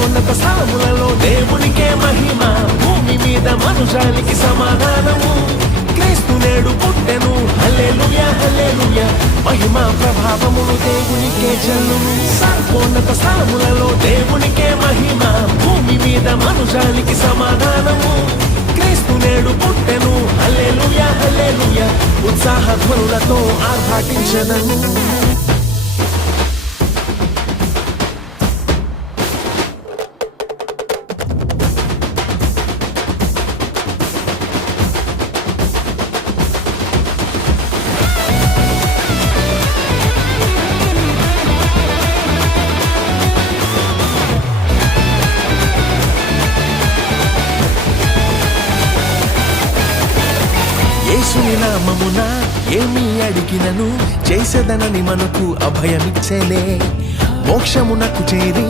సర్వోన్నత స్థలములలో దేవునికే మహిమ, భూమి మీద మనుషానికి సమాధానము. క్రీస్తు నేడు పుట్టెను, హల్లెలూయా హల్లెలూయా, మహిమ ప్రభావములు దేవునికే చెల్లును. సర్వోన్నత స్థలములలో దేవునికే మహిమ, భూమి మీద మనుషానికి సమాధానము. క్రీస్తు నేడు పుట్టెను, హల్లెలూయా హల్లెలూయా, ఉత్సాహ ధ్వనులతో ఆర్భాటించెదను. యేసుని నామమున ఏమి అడిగినను చేసేదనని మనకు అభయమిచ్చేలే. మోక్షమునకు చేరి